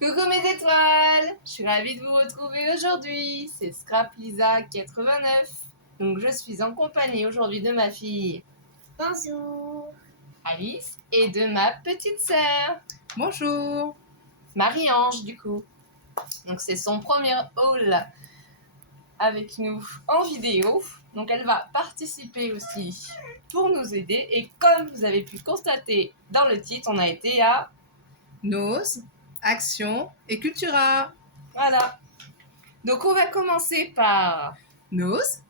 Coucou mes étoiles, je suis ravie de vous retrouver aujourd'hui, c'est Scrap Lisa 89. Donc je suis en compagnie aujourd'hui de ma fille Bonjour. Alice et de ma petite sœur Bonjour. Marie-Ange du coup. Donc c'est son premier haul avec nous en vidéo, donc elle va participer aussi pour nous aider et comme vous avez pu constater dans le titre, on a été à Nose, Action et Cultura. Voilà. Donc on va commencer par Nose.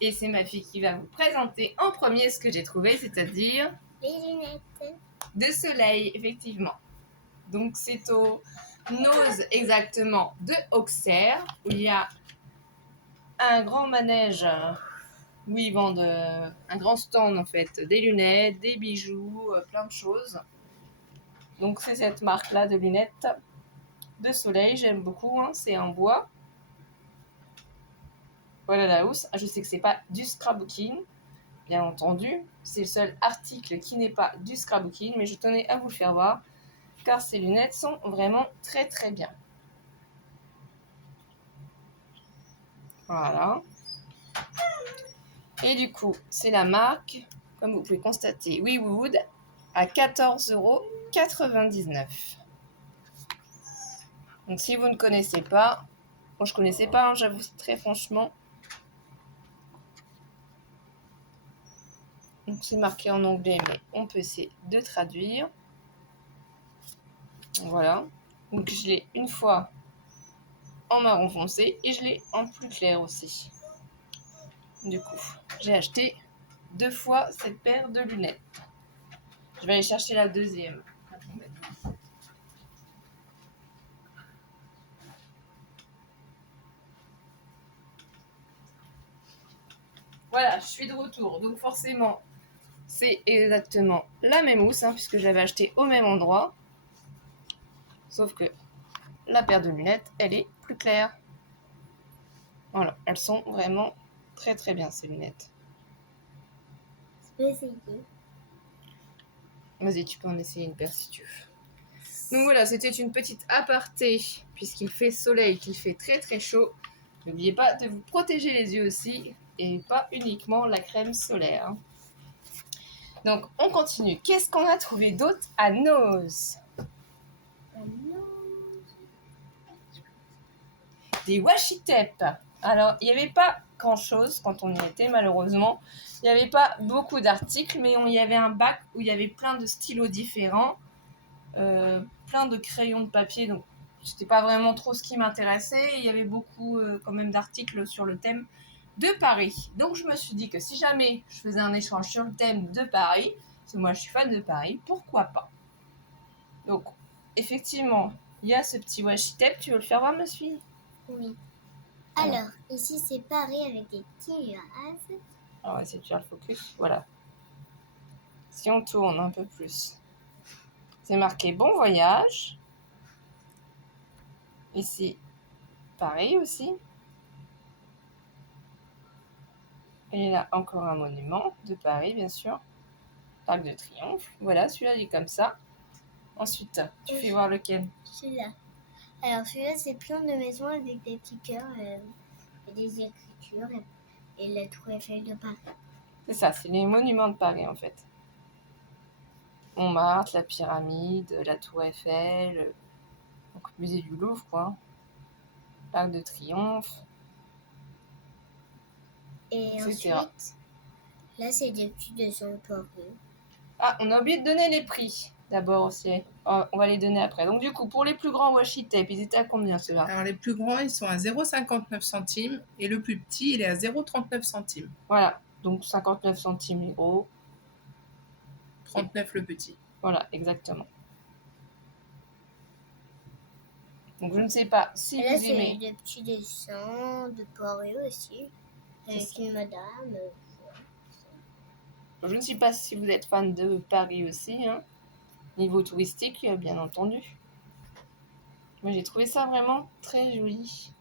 et c'est ma fille qui va vous présenter en premier ce que j'ai trouvé, c'est-à-dire Les lunettes. de soleil, effectivement. Donc c'est au Nose exactement de Auxerre, où il y a un grand manège où ils vendent un grand stand en fait, des lunettes, des bijoux, plein de choses. Donc c'est cette marque-là de lunettes de soleil, j'aime beaucoup, hein, c'est en bois. Voilà la housse. Je sais que c'est pas du scrapbooking, bien entendu. C'est le seul article qui n'est pas du scrapbooking, mais je tenais à vous le faire voir, car ces lunettes sont vraiment très très bien. Voilà. Et du coup, c'est la marque, comme vous pouvez constater, WeWood, à 14,99 €. Donc si vous ne connaissez pas, moi je connaissais pas, hein, j'avoue très franchement. Donc c'est marqué en anglais, mais on peut essayer de traduire. Voilà. Donc je l'ai une fois en marron foncé et je l'ai en plus clair aussi. Du coup, j'ai acheté 2 fois cette paire de lunettes. Je vais aller chercher la deuxième. Voilà, je suis de retour. Donc forcément, c'est exactement la même housse, hein, puisque j'avais acheté au même endroit. Sauf que la paire de lunettes, elle est plus claire. Voilà, elles sont vraiment très très bien ces lunettes. Je peux essayer. Vas-y, tu peux en essayer une paire si tu veux. Donc voilà, c'était une petite aparté, puisqu'il fait soleil, qu'il fait très très chaud. N'oubliez pas de vous protéger les yeux aussi, et pas uniquement la crème solaire. Donc on continue. Qu'est-ce qu'on a trouvé d'autre à Nose? Des washi tape. Alors, il n'y avait pas grand-chose quand on y était, malheureusement. Il n'y avait pas beaucoup d'articles, mais il y avait un bac où il y avait plein de stylos différents, plein de crayons de papier, donc c'était pas vraiment trop ce qui m'intéressait. Il y avait beaucoup quand même d'articles sur le thème de Paris. Donc je me suis dit que si jamais je faisais un échange sur le thème de Paris, parce que moi je suis fan de Paris, pourquoi pas? Donc effectivement, il y a ce petit washi tape. Tu veux le faire voir, ma fille? Oui. Alors, ici c'est Paris avec des petits nuages. Alors, on va essayer de faire le focus. Voilà. Si on tourne un peu plus, c'est marqué bon voyage. Ici, Paris aussi. Et là, encore un monument de Paris, bien sûr. Parc de Triomphe. Voilà, celui-là, il est comme ça. Ensuite, tu fais voir lequel? Celui-là. Alors, celui-là c'est plein de maisons avec des petits cœurs et des écritures et la tour Eiffel de Paris. C'est ça, c'est les monuments de Paris, en fait. Montmartre, la pyramide, la tour Eiffel, donc musée du Louvre, quoi. Parc de Triomphe. Et etc. ensuite, là c'est des petits dessins de Paris. Ah, on a oublié de donner les prix d'abord aussi. On va les donner après. Donc du coup, pour les plus grands washi tape, ils étaient à combien ceux-là? Alors les plus grands, ils sont à 0,59 centimes et le plus petit, il est à 0,39 centimes. Voilà, donc 59 centimes les gros. 39 le petit. Voilà, exactement. Donc je ne sais pas si Et là vous c'est aimez. des petits dessins de Paris aussi. Avec une madame. Je ne sais pas si vous êtes fan de Paris aussi, hein. Niveau touristique, bien entendu. Moi j'ai trouvé ça vraiment très joli.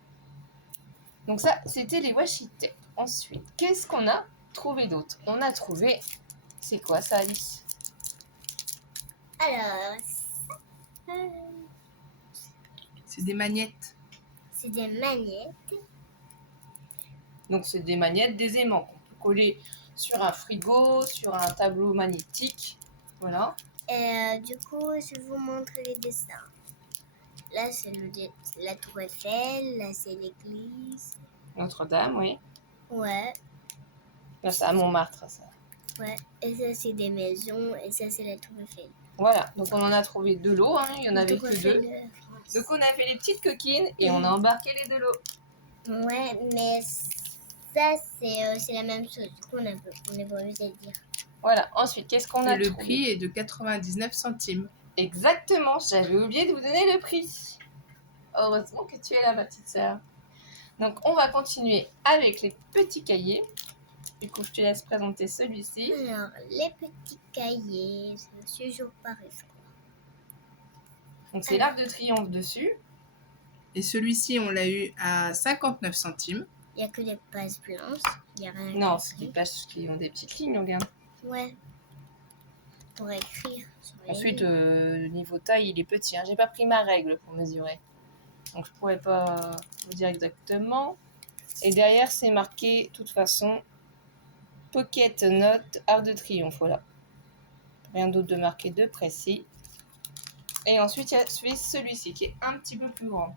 Donc ça, c'était les washi tape. Ensuite, qu'est-ce qu'on a trouvé d'autre? On a trouvé... C'est quoi ça, Alice? Alors, C'est des magnettes. C'est des magnettes. Donc, c'est des magnettes, des aimants qu'on peut coller sur un frigo, sur un tableau magnétique. Voilà. Et du coup, je vais vous montrer les dessins. Là, c'est la tour Eiffel. Là, c'est l'église. Notre-Dame, oui. Ouais, Là, c'est à Montmartre, ça. ouais. Et ça, c'est des maisons. Et ça, c'est la tour Eiffel. Voilà. Donc, on en a trouvé de l'eau. Hein. Il y en La avait tour que Eiffel deux. de France. Donc, on a fait les petites coquines et on a embarqué les deux lots. Ouais, mais ça, c'est la même chose. Du coup, on n'est pas obligé de dire. Voilà. Ensuite, qu'est-ce qu'on a Et le trouvé? prix est de 99 centimes. Exactement. J'avais oublié de vous donner le prix. Heureusement que tu es là, ma petite sœur. Donc, on va continuer avec les petits cahiers. Du coup, je te laisse présenter celui-ci. Alors, les petits cahiers, c'est Monsieur Jour Paris, je crois. Donc, c'est l'arc de triomphe dessus. Et celui-ci, on l'a eu à 59 centimes. Il n'y a que des pages blanches. Il n'y a rien Non, écrit. c'est des pages qui ont des petites lignes, regarde. Ouais. Pour écrire sur les Ensuite, lignes. le niveau taille, il est petit. Hein. J'ai pas pris ma règle pour mesurer. Donc, je pourrais pas vous dire exactement. Et derrière, c'est marqué, de toute façon, Pocket Note Arc de Triomphe. Voilà. Rien d'autre de marqué de précis. Et ensuite, il y a celui-ci qui est un petit peu plus grand.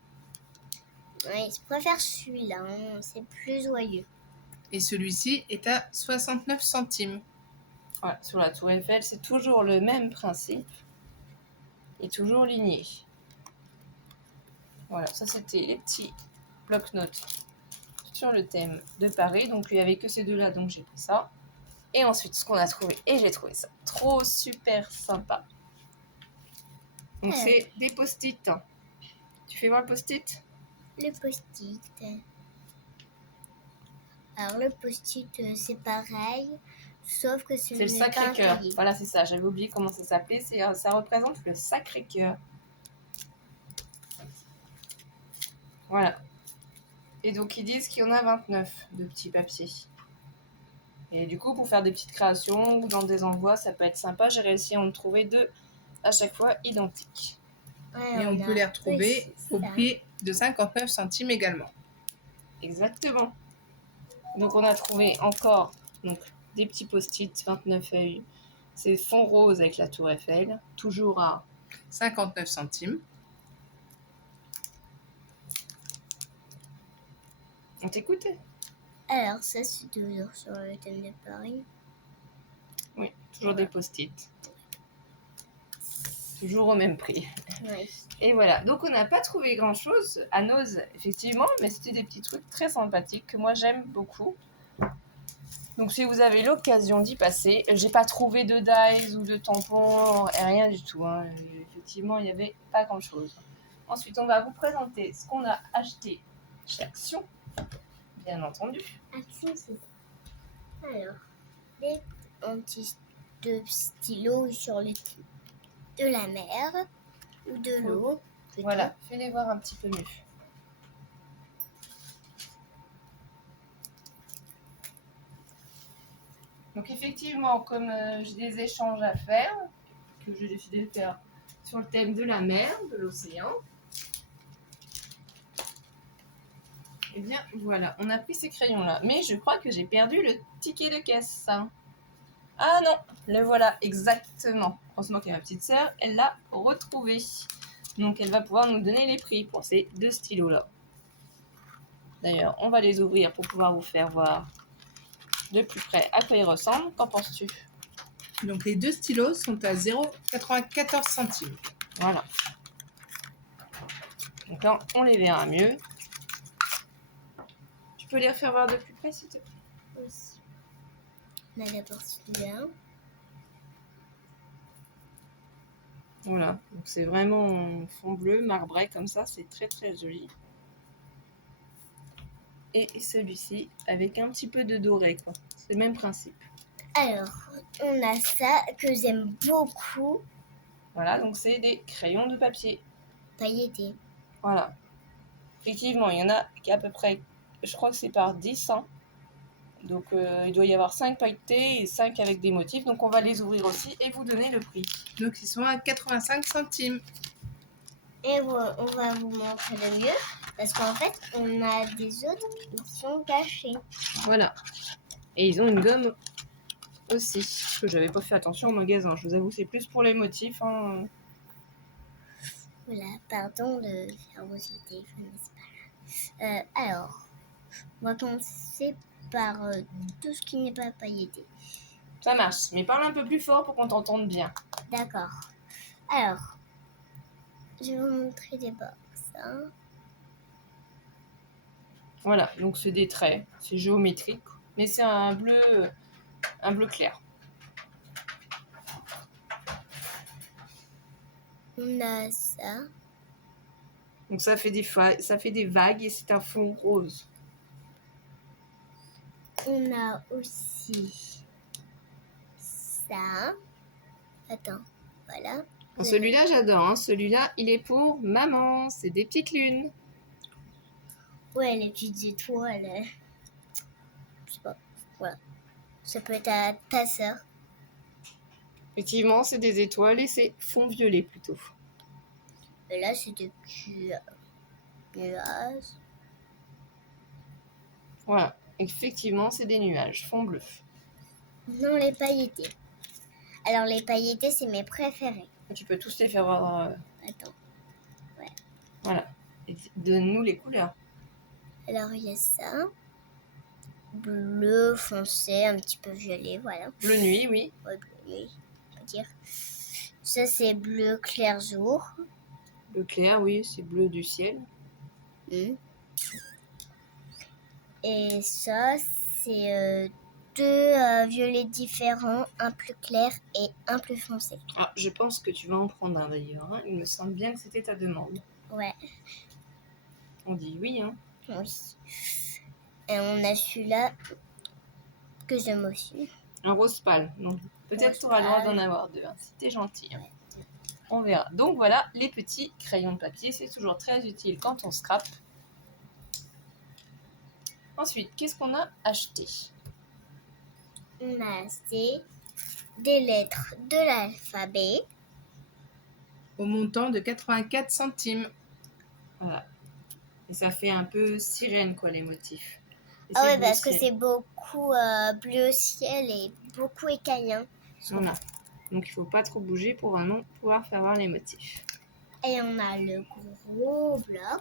Ouais, je préfère celui-là. Hein. C'est plus joyeux. Et celui-ci est à 69 centimes. Voilà, sur la tour Eiffel, c'est toujours le même principe. Et toujours ligné. Voilà, ça c'était les petits bloc-notes sur le thème de Paris. Donc il n'y avait que ces deux-là, donc j'ai pris ça. Et ensuite, ce qu'on a trouvé, et j'ai trouvé ça trop super sympa. Donc c'est des post-it. Tu fais voir le post-it? Le post-it. Alors, le post-it, c'est pareil. Sauf que C'est le n'est pas un Sacré-Cœur. cahier. Voilà, c'est ça. J'avais oublié comment ça s'appelait. Ça représente le Sacré-Cœur. Voilà. Et donc, ils disent qu'il y en a 29 de petits papiers. Et du coup, pour faire des petites créations ou dans des envois, ça peut être sympa. J'ai réussi à en trouver deux à chaque fois identiques. Ouais, Et on peut les retrouver au ça. prix de 59 centimes également. Exactement. Donc, on a trouvé encore des petits post-it, 29 feuilles. C'est fond rose avec la tour Eiffel. Toujours à 59 centimes. On t'écoute? Alors, ça, c'est toujours sur le thème de Paris. Oui, toujours des post-it. Toujours au même prix. Ouais. Et voilà, donc on n'a pas trouvé grand-chose à Nose, effectivement, mais c'était des petits trucs très sympathiques que moi j'aime beaucoup. Donc si vous avez l'occasion d'y passer, j'ai pas trouvé de dies ou de tampons, rien du tout. Hein. Effectivement, il n'y avait pas grand-chose. Ensuite, on va vous présenter ce qu'on a acheté chez Action, bien entendu. Action, c'est ça. Alors, des petits stylos sur les de la mer ou de l'eau. Voilà, fais-les voir un petit peu mieux. Donc effectivement, comme j'ai des échanges à faire, que j'ai décidé de faire sur le thème de la mer, de l'océan, et bien voilà, on a pris ces crayons-là. Mais je crois que j'ai perdu le ticket de caisse. Ah non, le voilà, exactement. Heureusement qu'il y a ma petite sœur, elle l'a retrouvé. Donc elle va pouvoir nous donner les prix pour ces deux stylos-là. D'ailleurs, on va les ouvrir pour pouvoir vous faire voir de plus près à quoi ils ressemblent. Qu'en penses-tu? Donc les deux stylos sont à 0,94 centimes. Voilà. Donc là, on les verra mieux. Tu peux les refaire voir de plus près, s'il te plaît? Aussi. On a d'abord celui-là. Voilà. Donc c'est vraiment en fond bleu, marbré comme ça. C'est très très joli. Et celui-ci avec un petit peu de doré, quoi. C'est le même principe. Alors, on a ça que j'aime beaucoup. Voilà, donc c'est des crayons de papier. Pailleté. Voilà. Effectivement, il y en a qui à peu près, je crois que c'est par 10. Hein. Donc il doit y avoir 5 pailletés et 5 avec des motifs. Donc on va les ouvrir aussi et vous donner le prix. Donc ils sont à 85 centimes. Et on va vous montrer le mieux. Parce qu'en fait, on a des autres qui sont cachés. Voilà. Et ils ont une gomme aussi. Parce que j'avais pas fait attention au magasin. Je vous avoue, c'est plus pour les motifs. Hein. Voilà, pardon de faire vos téléphones, mais c'est pas grave. Alors, on va commencer par tout ce qui n'est pas pailleté. Ça marche. Mais parle un peu plus fort pour qu'on t'entende bien. D'accord. Alors, je vais vous montrer des box. Hein. Voilà. Donc c'est des traits. C'est géométrique. Mais c'est un bleu clair. On a ça. Donc ça fait des vagues et c'est un fond rose. On a aussi ça. Attends, voilà. Bon, celui-là, j'adore. Hein. Celui-là, il est pour maman. C'est des petites lunes. Ouais, les petites étoiles. Je sais pas. Voilà. Ça peut être à ta sœur. Effectivement, c'est des étoiles et c'est fond violet plutôt. Et là, c'est des petits nuages. Voilà. Effectivement, c'est des nuages. Fond bleu. Non, les pailletés. Alors, les pailletés, c'est mes préférés. Tu peux tous les faire voir. Attends. Voilà. Et donne-nous les couleurs. Alors, il y a ça. Bleu foncé, un petit peu violet, voilà. Bleu nuit, oui. Ouais, bleu nuit, on peut dire. Ça, c'est bleu clair jour. Bleu clair, oui, c'est bleu du ciel. Et ça, c'est deux violets différents, un plus clair et un plus foncé. Ah, je pense que tu vas en prendre un d'ailleurs. Hein. Il me semble bien que c'était ta demande. Ouais, On dit oui, hein. oui. Et on a celui-là que j'aime aussi. Un rose pâle. Donc peut-être tu auras le droit d'en avoir deux. Hein, si t'es gentil. Hein. On verra. Donc voilà, les petits crayons de papier, c'est toujours très utile quand on scrape. Ensuite, qu'est-ce qu'on a acheté? On a acheté des lettres de l'alphabet. Au montant de 84 centimes. Voilà. Et ça fait un peu sirène, quoi, les motifs. Et Ah ouais, bleu parce que ciel. c'est beaucoup bleu ciel et beaucoup écaillant. Voilà. Donc il faut pas trop bouger pour vraiment pouvoir faire voir les motifs. Et on a le gros bloc.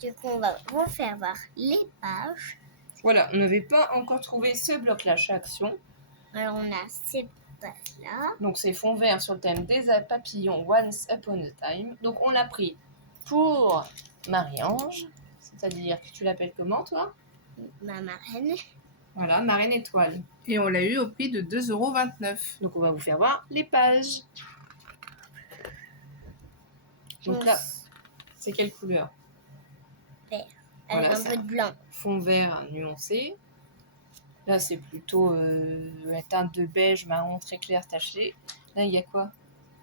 Du coup, on va vous faire voir les pages. Voilà, on n'avait pas encore trouvé ce bloc-là chez Action. Alors, on a ces pages-là. Donc c'est fond vert sur le thème des papillons Once Upon a Time. Donc on l'a pris pour Marie-Ange. C'est-à-dire que tu l'appelles comment, toi? Ma marraine. Voilà, Marraine Étoile. Et on l'a eu au prix de 2,29 €. Donc on va vous faire voir les pages. Donc là, c'est quelle couleur? Vert. Voilà, Avec un peu de blanc. Fond vert nuancé. Là, c'est plutôt la teinte de beige marron très clair taché. Là, il y a quoi?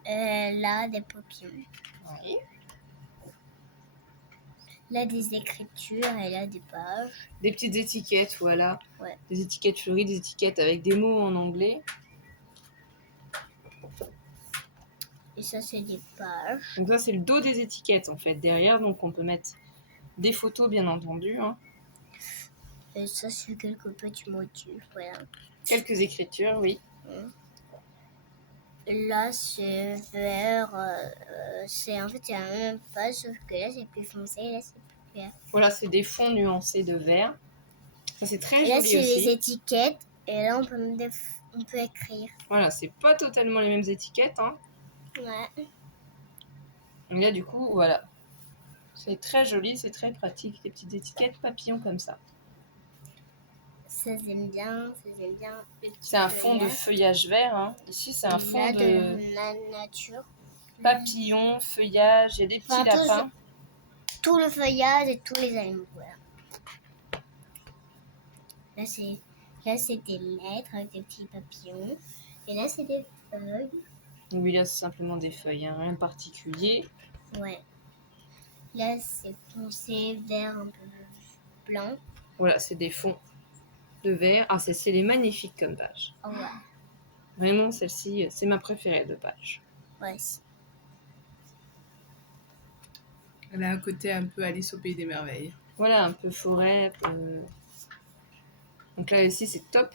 Là, des papillons. Oui. Là, des écritures et là, des pages. Des petites étiquettes, voilà. Ouais. Des étiquettes fleuries, des étiquettes avec des mots en anglais. Et ça, c'est des pages. Donc ça, c'est le dos des étiquettes, en fait, derrière. Donc on peut mettre des photos, bien entendu. Hein. Et ça, c'est quelques petits motifs, voilà. Quelques écritures, oui. Là, c'est vert. C'est en fait, c'est la même page, sauf que là, c'est plus foncé et là, c'est plus clair. Voilà, c'est des fonds nuancés de vert. Ça, c'est très Et là, joli c'est aussi. les étiquettes. Et là, on peut écrire. Voilà, c'est pas totalement les mêmes étiquettes. Hein. Ouais. Et là, du coup, voilà. C'est très joli, c'est très pratique, les petites étiquettes papillons comme ça. Ça, j'aime bien. Ça, j'aime bien. C'est un fond de feuillage vert. Hein. Ici, c'est un fond de la nature. Papillons, feuillage, il y a des petits lapins. Tout le feuillage et tous les animaux. Voilà. Là, c'est des lettres avec des petits papillons. Et là, c'est des feuilles. Oui, là, c'est simplement des feuilles, hein, rien de particulier. Ouais. Là, c'est foncé, vert, un peu blanc. Voilà, c'est des fonds de vert. Ah, c'est les magnifiques comme page. Oh, ouais. Vraiment, celle-ci, c'est ma préférée de page. Ouais. Elle a un côté un peu Alice au Pays des Merveilles. Voilà, un peu forêt. Donc là aussi, c'est top.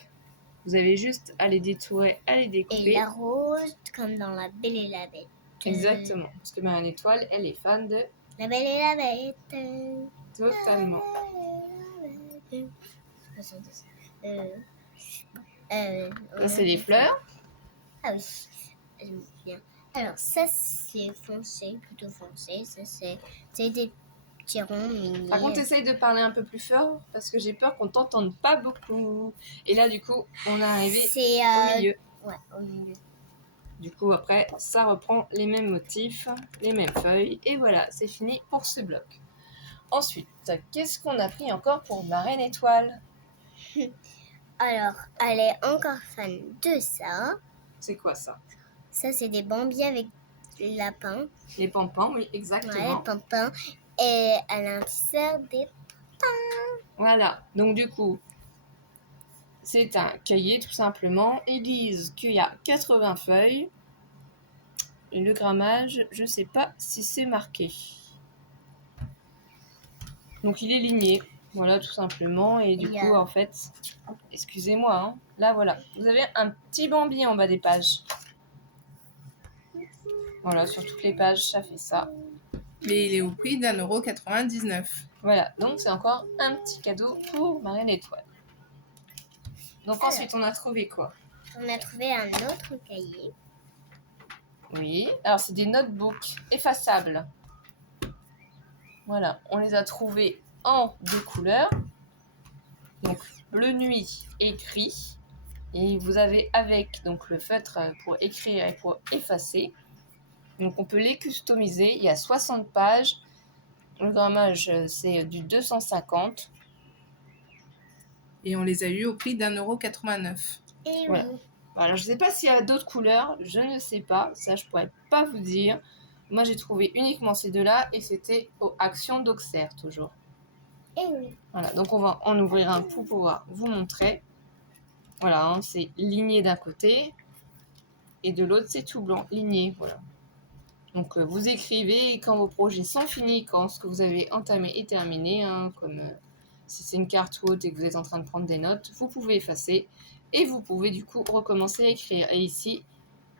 Vous avez juste à les détourer, à les Et découper. la rose, comme dans La Belle et la Bête. Exactement. Parce que Marianne Étoile, elle est fan de... La Belle et la Bête. Totalement. Ça, c'est les fleurs. Ah oui, j'aime bien. Alors, ça, c'est foncé, plutôt foncé. Ça, c'est des petits ronds mini. Par contre, essaye de parler un peu plus fort parce que j'ai peur qu'on t'entende pas beaucoup. Et là, du coup, on est arrivé C'est au milieu. Ouais, au milieu. Du coup, après, ça reprend les mêmes motifs, les mêmes feuilles. Et voilà, c'est fini pour ce bloc. Ensuite, qu'est-ce qu'on a pris encore pour Marraine Étoile? Alors, elle est encore fan de ça. C'est quoi ça? Ça, c'est des bambis avec des lapins. Les pampans, oui, Ouais, exactement. les pampins. Et elle a un tisseur des... Voilà, donc du coup, c'est un cahier tout simplement. Ils disent qu'il y a 80 feuilles. Et le grammage, je sais pas si c'est marqué. Donc il est ligné, voilà tout simplement. Et du coup, en fait, excusez-moi, hein, là voilà, vous avez un petit bambi en bas des pages. Voilà, sur toutes les pages, ça fait ça. Mais il est au prix d'1,99 €. Voilà, donc c'est encore un petit cadeau pour Marraine Étoile. Donc ensuite, on a trouvé quoi? On a trouvé un autre cahier. Oui, alors c'est des notebooks effaçables. Voilà, on les a trouvés en deux couleurs. Donc bleu nuit et gris. Et vous avez avec donc le feutre pour écrire et pour effacer. Donc on peut les customiser. Il y a 60 pages. Le grammage, c'est du 250. Et on les a eu au prix d'1,89 €. Et Voilà. oui. Alors je ne sais pas s'il y a d'autres couleurs. Je ne sais pas. Ça, je ne pourrais pas vous dire. Moi, j'ai trouvé uniquement ces deux-là. Et c'était aux Actions d'Auxerre, toujours. Et oui. Voilà. Donc on va en ouvrir un pour pouvoir vous montrer. Voilà, hein, c'est ligné d'un côté. Et de l'autre, c'est tout blanc, ligné. Voilà. Donc vous écrivez quand vos projets sont finis, quand ce que vous avez entamé est terminé, hein, comme si c'est une carte haute et que vous êtes en train de prendre des notes, vous pouvez effacer et vous pouvez du coup recommencer à écrire. Et ici,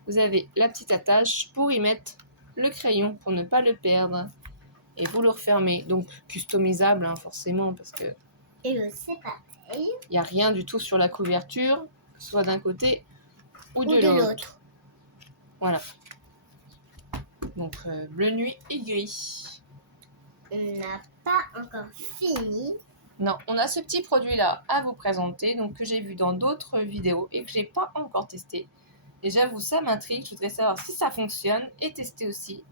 vous avez la petite attache pour y mettre le crayon pour ne pas le perdre. Et vous le refermez. Donc customisable hein, forcément parce que Et le c'est pareil. il n'y a rien du tout sur la couverture, que ce soit d'un côté ou de l'autre. Voilà. Donc bleu nuit et gris. On n'a pas encore fini. Non, on a ce petit produit-là à vous présenter, donc que j'ai vu dans d'autres vidéos et que j'ai pas encore testé. Et j'avoue, ça m'intrigue, je voudrais savoir si ça fonctionne et tester aussi.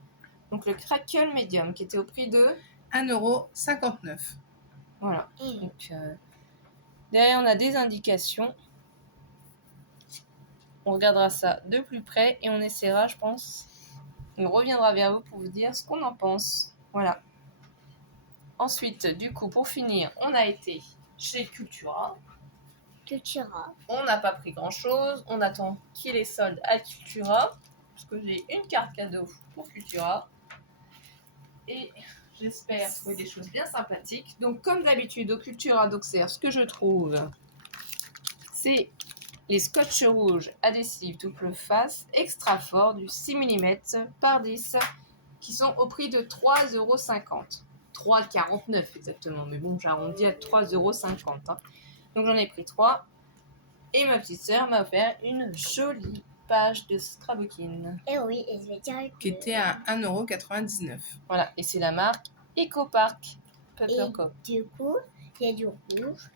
Donc le Crackle Medium qui était au prix de 1,59 €. Voilà. Donc derrière, on a des indications. On regardera ça de plus près et on essaiera, je pense. On reviendra vers vous pour vous dire ce qu'on en pense. Voilà. Ensuite, du coup, pour finir, on a été chez Cultura. Cultura. On n'a pas pris grand-chose. On attend qu'il y ait les soldes à Cultura. Parce que j'ai une carte cadeau pour Cultura. Et j'espère trouver des choses bien sympathiques. Donc, comme d'habitude, au Cultura d'Auxerre, ce que je trouve, c'est les scotch rouges adhésifs double face extra fort du 6 mm par 10 qui sont au prix de 3,50 €. 3,49 exactement, mais bon, j'arrondis à 3,50 €. Hein. Donc j'en ai pris 3. Et ma petite sœur m'a offert une jolie page de scrapbooking. Et oui, et je vais dire Qui était à 1,99 €. Voilà, et c'est la marque EcoPark Pepperco. Et du coup, il y a du rouge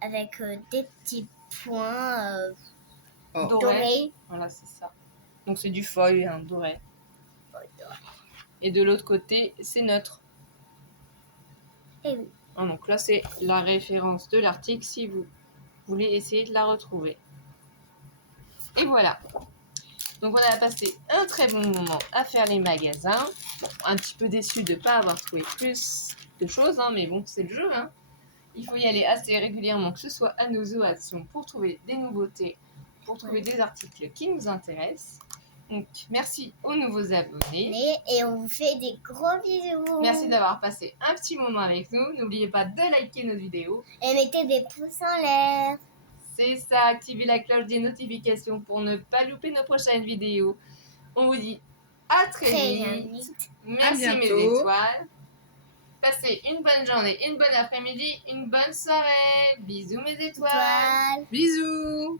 avec des petits points dorés. Voilà, c'est ça. Donc c'est du foil, hein, doré. Et de l'autre côté, c'est neutre. Et oui. Ah, donc là, c'est la référence de l'article si vous voulez essayer de la retrouver. Et voilà. Donc on a passé un très bon moment à faire les magasins. Bon, un petit peu déçu de ne pas avoir trouvé plus de choses, hein, mais bon, c'est le jeu. Hein. Il faut y aller assez régulièrement, que ce soit à nos actions pour trouver des nouveautés, pour trouver des articles qui nous intéressent. Donc, merci aux nouveaux abonnés. Et on vous fait des gros bisous. Merci d'avoir passé un petit moment avec nous. N'oubliez pas de liker nos vidéos. Et mettez des pouces en l'air. C'est ça, activez la cloche des notifications pour ne pas louper nos prochaines vidéos. On vous dit à très vite. Merci À mes bientôt. étoiles. Passez une bonne journée, une bonne après-midi, une bonne soirée. Bisous mes étoiles. Étoiles. Bisous.